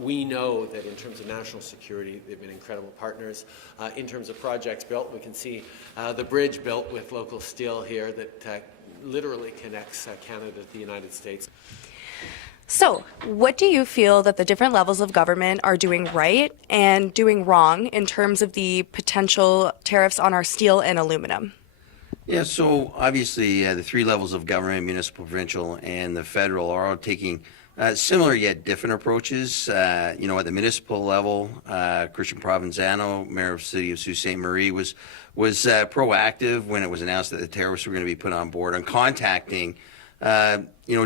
We know that in terms of national security, they've been incredible partners. In terms of projects built, we can see the bridge built with local steel here that literally connects Canada to the United States. So, what do you feel that the different levels of government are doing right and doing wrong in terms of the potential tariffs on our steel and aluminum? Yeah, so obviously the three levels of government, municipal, provincial, and the federal, are all taking similar yet different approaches. At the municipal level, Christian Provenzano, mayor of the city of Sault Ste. Marie, was proactive when it was announced that the tariffs were going to be put on board on contacting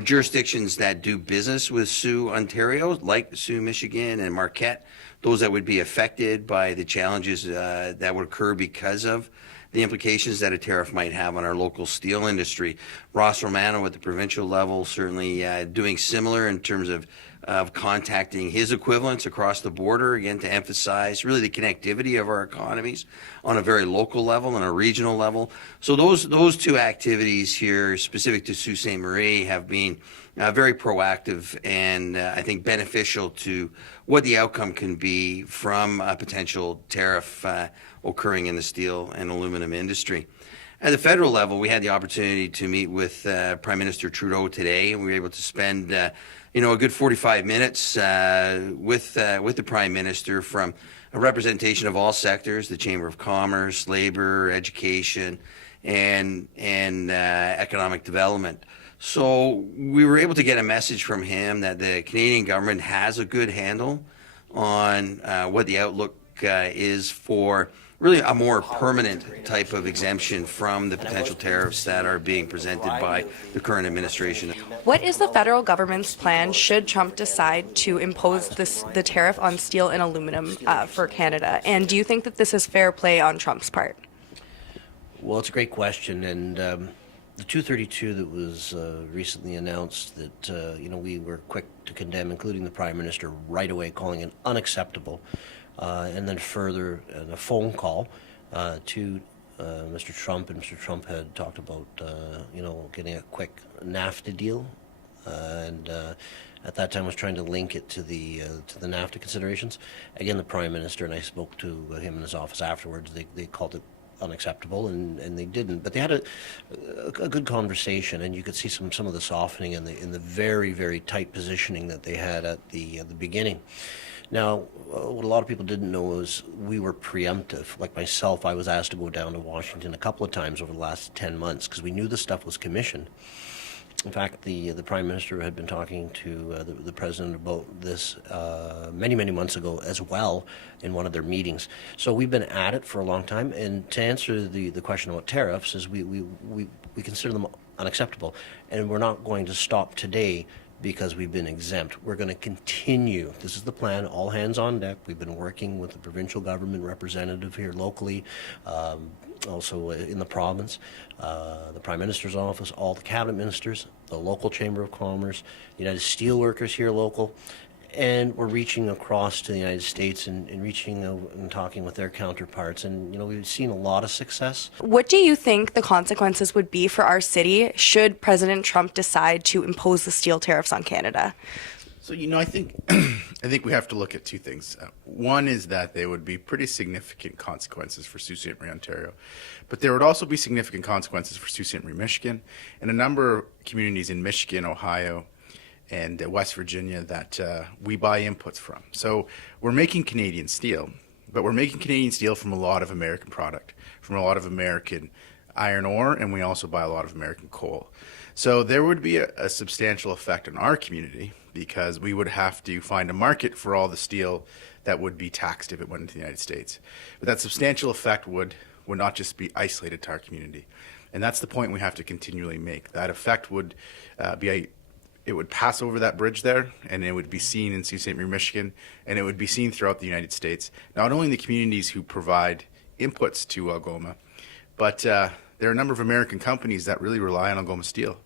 jurisdictions that do business with Sault, Ontario, like Sault, Michigan, and Marquette, those that would be affected by the challenges that would occur because of the implications that a tariff might have on our local steel industry. Ross Romano at the provincial level certainly doing similar in terms of contacting his equivalents across the border, again, to emphasize really the connectivity of our economies on a very local level and a regional level. So those two activities here, specific to Sault Ste. Marie, have been very proactive and I think beneficial to what the outcome can be from a potential tariff occurring in the steel and aluminum industry. At the federal level, we had the opportunity to meet with Prime Minister Trudeau today, and we were able to spend a good 45 minutes with the Prime Minister, from a representation of all sectors: the Chamber of Commerce, labor, education, and economic development. So we were able to get a message from him that the Canadian government has a good handle on what the outlook is for really a more permanent type of exemption from the potential tariffs that are being presented by the current administration. What is the federal government's plan should Trump decide to impose the tariff on steel and aluminum for Canada? And do you think that this is fair play on Trump's part? Well, it's a great question, and the 232 that was recently announced that we were quick to condemn, including the Prime Minister, right away, calling it unacceptable. And then further, a phone call to Mr. Trump, and Mr. Trump had talked about, getting a quick NAFTA deal, and at that time was trying to link it to the NAFTA considerations. Again, the Prime Minister, and I spoke to him in his office afterwards, they called it unacceptable, and they didn't. But they had a good conversation, and you could see some of the softening in the very, very tight positioning that they had at the beginning. Now, what a lot of people didn't know is we were preemptive. Like myself, I was asked to go down to Washington a couple of times over the last 10 months because we knew the stuff was commissioned. In fact, the Prime Minister had been talking to the President about this many months ago as well in one of their meetings. So we've been at it for a long time. And to answer the question about tariffs, is we consider them unacceptable. And we're not going to stop today because we've been exempt. We're going to continue. This is the plan, all hands on deck. We've been working with the provincial government representative here locally, also in the province, the Prime Minister's office, all the cabinet ministers, the local Chamber of Commerce, United Steelworkers here local, and we're reaching across to the United States and reaching and talking with their counterparts. And, we've seen a lot of success. What do you think the consequences would be for our city should President Trump decide to impose the steel tariffs on Canada? So, I think we have to look at two things. One is that there would be pretty significant consequences for Sault Ste. Marie, Ontario, but there would also be significant consequences for Sault Ste. Marie, Michigan, and a number of communities in Michigan, Ohio, and West Virginia that we buy inputs from. So we're making Canadian steel, but we're making Canadian steel from a lot of American product, from a lot of American iron ore, and we also buy a lot of American coal. So there would be a substantial effect on our community because we would have to find a market for all the steel that would be taxed if it went into the United States. But that substantial effect would not just be isolated to our community. And that's the point we have to continually make. That effect would it would pass over that bridge there, and it would be seen in Sault Ste. Marie, Michigan, and it would be seen throughout the United States. Not only the communities who provide inputs to Algoma, but there are a number of American companies that really rely on Algoma steel.